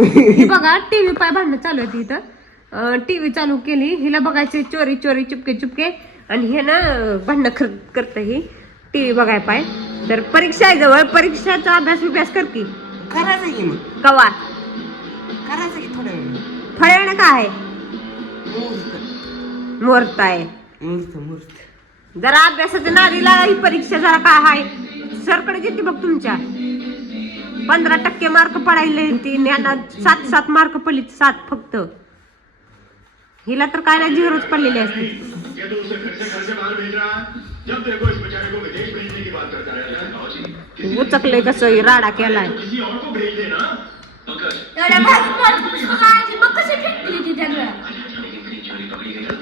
हे बघा टीव्ही पाय भांडणं चालू आहे इथं. टीव्ही चालू केली, हिला बघायचे चोरी चोरी चुपके चुपके, आणि हे ना भांडणं करत ही टीव्ही बघाय पाय. तर परीक्षा आहे जवळ, परीक्षाचा अभ्यास कर की. करायचं की मग, कवा करायचं की थोड्या वेळ. थोड्या वेळ काय आहे, मुहूर्त मुहूर्त आहे. मुहूर्त मुहूर्त. जरा अभ्यासाच्या नादीला ही परीक्षा जरा काय आहे सरकडे येते बघ. तुमच्या 15% मार्क पडायले, ती यांना 7 मार्क पडली, 7 फक्त. हिला तर काय नाही, 0च पडलेले असते. उचकले कसं राडा केलाय.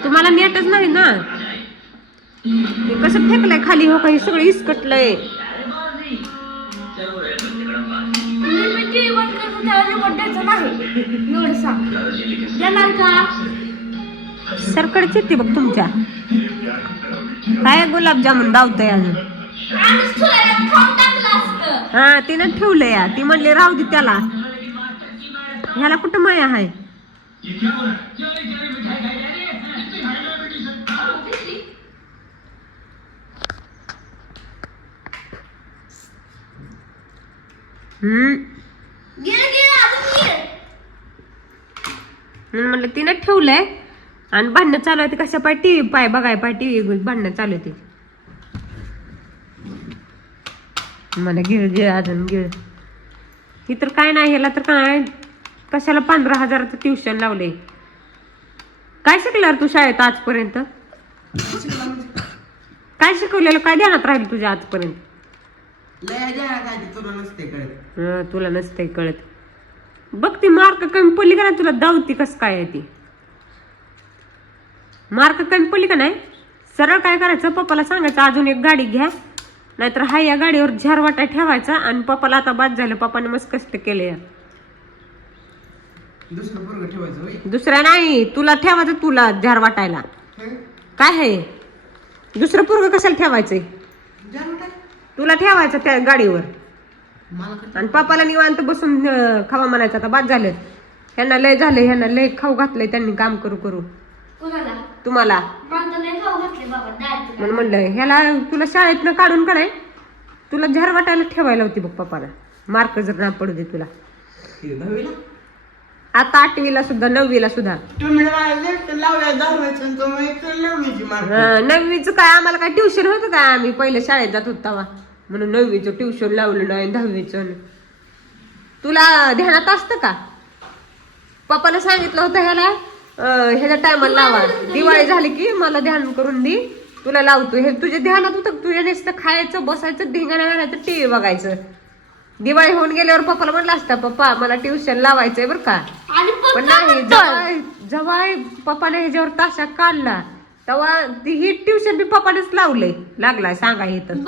तुम्हाला नेटच नाही ना, हे कसं फेकलंय खाली. हो काही सगळं इसकटलंय. सरकडच येते बघ तुमच्या. काय गुलाबजामुन दावतय अजून. हा तिनं ठेवलंय या, ती म्हणली राहू दे त्याला. ह्याला कुठं माया आहे. म्हणलं तिनं ठेवलंय आणि भांडणं चालू आहे. कशा पाय टीव्ही पाय बघाय पाय टीव्ही भांडणं चालू आहे. मला गिळ अजून गिळ. ही तर काय नाही, ह्याला तर काय कशाला 15,000चं ट्युशन लावले. काय शिकल्यावर तू शाळेत आजपर्यंत? काय शिकवलेलं, काय ध्यानात राहील तुझ्या आजपर्यंत? तुला नसते कळत. बघ ती मार्क कमी पडली का नाही तुला, दावती कस काय आहे ती. मार्क कमी पडली का नाही, सरळ काय करायचं, पप्पाला सांगायचं अजून एक गाडी घ्या, नाहीतर हा या गाडीवर झारवाटा ठेवायचा. आणि पप्पाला आता बाद झालं, पप्पाने मस्त कष्ट केले. दुसऱ्या नाही, तुला ठेवायचं, तुला झार वाटायला. काय आहे दुसरं पोरग कशाला ठेवायचंय, तुला ठेवायचं त्या गाडीवर. आणि पप्पाला निवांत बसून खावा म्हणायचं. आता बाद झालं, ह्यांना लय झालं, ह्यांना लय खाऊ घातलंय त्यांनी काम करू करू. तुम्हाला म्हणलं ह्याला तुला शाळेतनं काढून का नाही, तुला झार वाटायला ठेवायला होती बघ पप्पाला. मार्क जर ना पडू दे तुला. आता 8वीला सुद्धा, 9वीला सुद्धा. 9वीचं काय आम्हाला काय ट्युशन होतं काय, आम्ही पहिले शाळेत जात होतो तेव्हा, म्हणून 9वीचं ट्युशन लावलं नाही. 10वीचं तुला ध्यानात असतं का? पप्पाला सांगितलं होतं ह्याला ह्याच्या टायमाला लावा, दिवाळी झाली की मला ध्यान करून दे, तुला लावतो. हे तुझ्या ध्यानात होतं? तुझ्या नुसतं खायचं, बसायचं, धिंगाणा घालायचं, टीव्ही बघायचं. दिवाळी होऊन गेल्यावर पप्पाला म्हणलं असतं, पप्पा मला ट्युशन लावायचंय बरं का. पण नाही, जेव्हा पप्पाने ह्याच्यावर ताशा काढला तेव्हा ही ट्युशन बी पप्पानेच लावलंय. लागलाय सांगा इथं.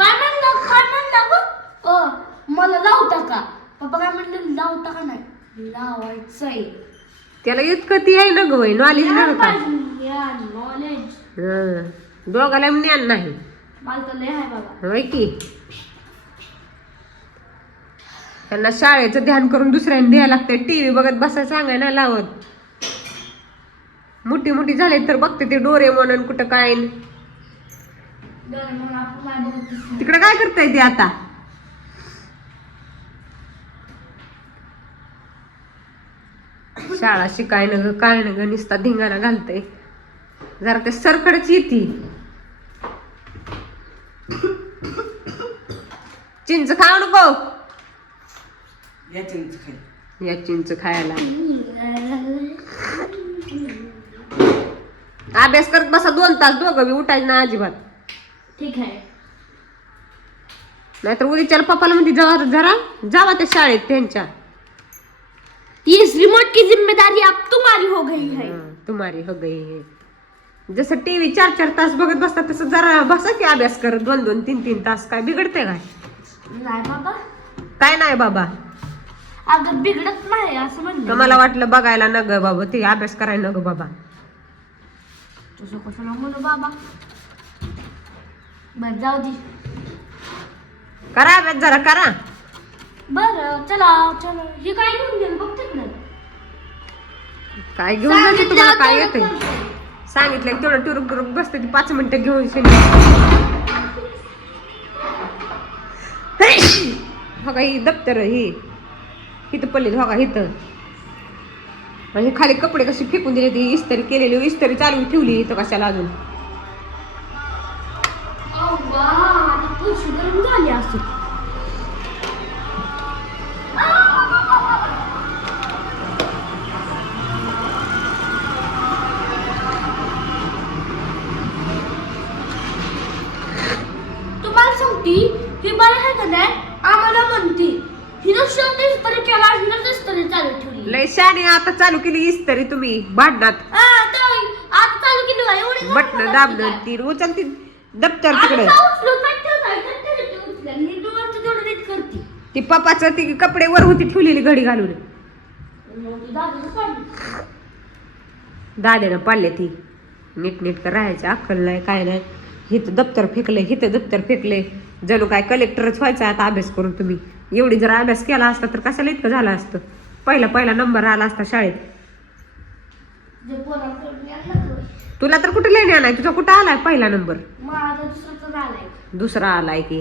मला लावता का? पप्पा काय म्हणलं, लावता का नाही? लावायचंय. त्याला इतकं ती आहे ना ग, नॉलेज नाही का? दोघाला ज्ञान नाही. होय की. त्यांना शाळेचं ध्यान करून दुसऱ्याने द्यायला लागतंय. टीव्ही बघत बसायला सांगाय ना लावत. मोठी मोठी झाले तर बघते ते डोरेमॉन कुठं काय. तिकडे काय करताय ते आता? शाळा शिकाय न ग काय न ग, नुसता धिंगाणा घालतय. जरा ते सरकडच येते. चिंच खाऊ नको, या चिंच खायला. अभ्यास करत बसा 2 तास, दोघं बी उठायचं ना अजिबात. ठीक आहे. नाहीतर उद्याच्या पप्पाला म्हणते जरा जावा त्या शाळेत त्यांच्या. इस रिमोट की जिम्मेदारी अब तुम्हारी हो गई है. तुम्हारी हो गई है. जसं टीव्ही 4-4 तास बघत बसतात तसं जरा बसा की अभ्यास करत 2-2, 3-3 तास. काय बिघडते काय? नाही बाबा, काय नाही बाबा. अगं बिघडत नाही असं म्हणलं. मला वाटलं बघायला न ग बाबा, ते अभ्यास करायला न ग बाबा. तुझं कशाला म्हणू बाबा. बर जाऊ दे, करा अभ्यास जरा करा. बरं चला चला हे काय घेऊन गेलं बघतेच ना काय घेऊन जाते तुम्हाला काय येते सांगितलं की तेवढं टुरुक टुरुक बसते ती 5 मिनिटं घेऊन हो का ही दप्तर ही इथं पडली हो का इथं आणि खाली कपडे कशी फेकून दिले ती इस्त्री केलेली इस्त्री चालू ठेवली इथं कशाला अजून झाली असं तुम्हाला सांगती ही बाई आहे का नाही आम्हाला म्हणती हिनं शर्ट इस्त्री केला हिनं इस्त्री चालू ठेवली लय शाने आता चालू केली इस्त्री तुम्ही भांडणात आज चालू केली बाई एवढी बटन दाबलं ती उचलती दप्तर तिकडे ती पप्पाचं ती कपडे वर होती ठेवलेली घडी घालून दाद्यानं पाडले ती नीट राहायचं अक्कल नाही काय नाही हिथं दप्तर फेकले हिथं दप्तर फेकले जणू काय कलेक्टरच व्हायचं आता अभ्यास करून तुम्ही एवढी जर अभ्यास केला असता तर कशाला इतकं झालं असतं पहिला नंबर आला असता शाळेत तुला तर कुठे लेणे आलाय तुझा कुठं आलाय पहिला नंबर दुसरा आलाय की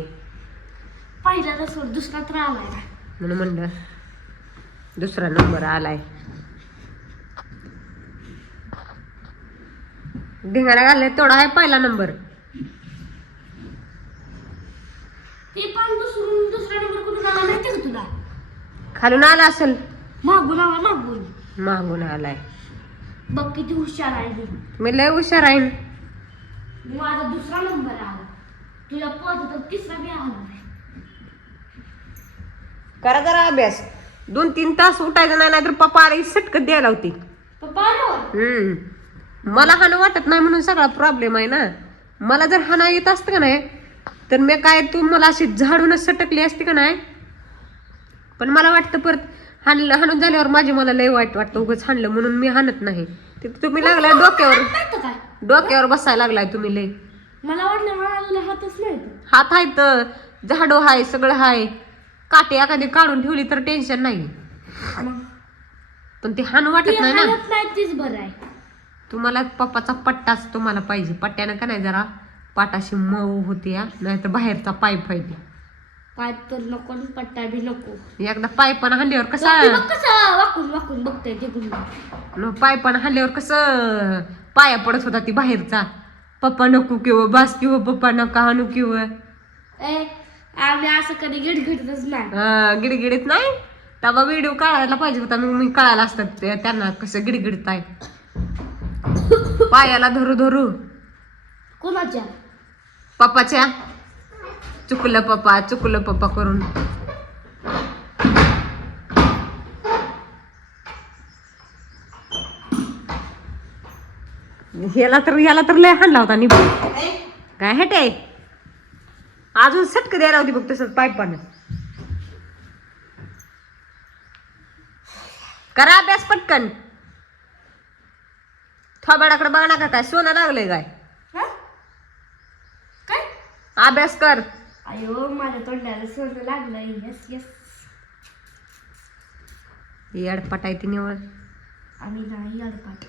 पहिला दुसरा तर आलाय म्हणून म्हणलं दुसरा नंबर आलाय ढिंगाणा घाललाय तेवढा आहे पहिला नंबर ते पण दुसरा नंबर कुठून आला माहिती का तुला खालून आला असेल मागून आला मागून आलाय बघ किती हुशार आहे ती. मी लय हुशार आहे माझा दुसरा नंबर आला तुझ्या पोहोच तर तिसरा बी आला करा जरा अभ्यास 2-3 तास उठायचं नाही नाहीतर पप्पा आला सटकत द्यायला होती पप्पा आलो मला हाणं वाटत नाही म्हणून सगळा प्रॉब्लेम आहे ना मला जर हाणा येत असतं का नाही तर मी काय तू मला अशी झाडूनच सटकली असते का नाही पण मला वाटतं परत हाणून झाल्यावर मला लय वाईट वाटतं उगाच हाणलं म्हणून मी हाणत नाही ते तुम्ही लागलाय डोक्यावर बसायला लागलाय तुम्ही लय मला वाटलं मला हातच नाही हात आहे तर झाडू हाय सगळं हाय काटे एखादी काढून ठेवली तर टेन्शन नाही पण ते हाणू वाटत नाही ना तीच बरं आहे तुम्हाला पप्पाचा पट्टाच तुम्हाला पाहिजे पट्ट्यानं का नाही जरा पाटाशी मऊ होती नाहीतर बाहेरचा पाईप आहे पाईप तर नको पट्टा बी नको एकदा पाईपानं हाणल्यावर कसा वाकून बघते ते पाईपानं हाणल्यावर कसं पाया पडत होता ती बाहेरचा पप्पा नको किंवा बास किंवा पप्पा नका हाणू किंवा आम्ही असं कधी गिडगिडतच नाही गिडगिडीत नाही तेव्हा व्हिडिओ काढायला पाहिजे होता मी कळायला असतात त्यांना कसं गिडगिडताय पायाला धरू कोणाच्या पप्पाच्या चुकलं पप्पा करून याला तर लय हाणला होता निघून काय हटे अजून सटक द्यायला होती बघ तसंच पाईपानं करा अभ्यास पटकन थोबाडाकडे बघा ना काय सोनं लागलंय काय काय अभ्यास कर अयो माझ्या तोंडाला सोनं लागलंय यस येडपट आहे ती निवड आम्ही नाही अडपाट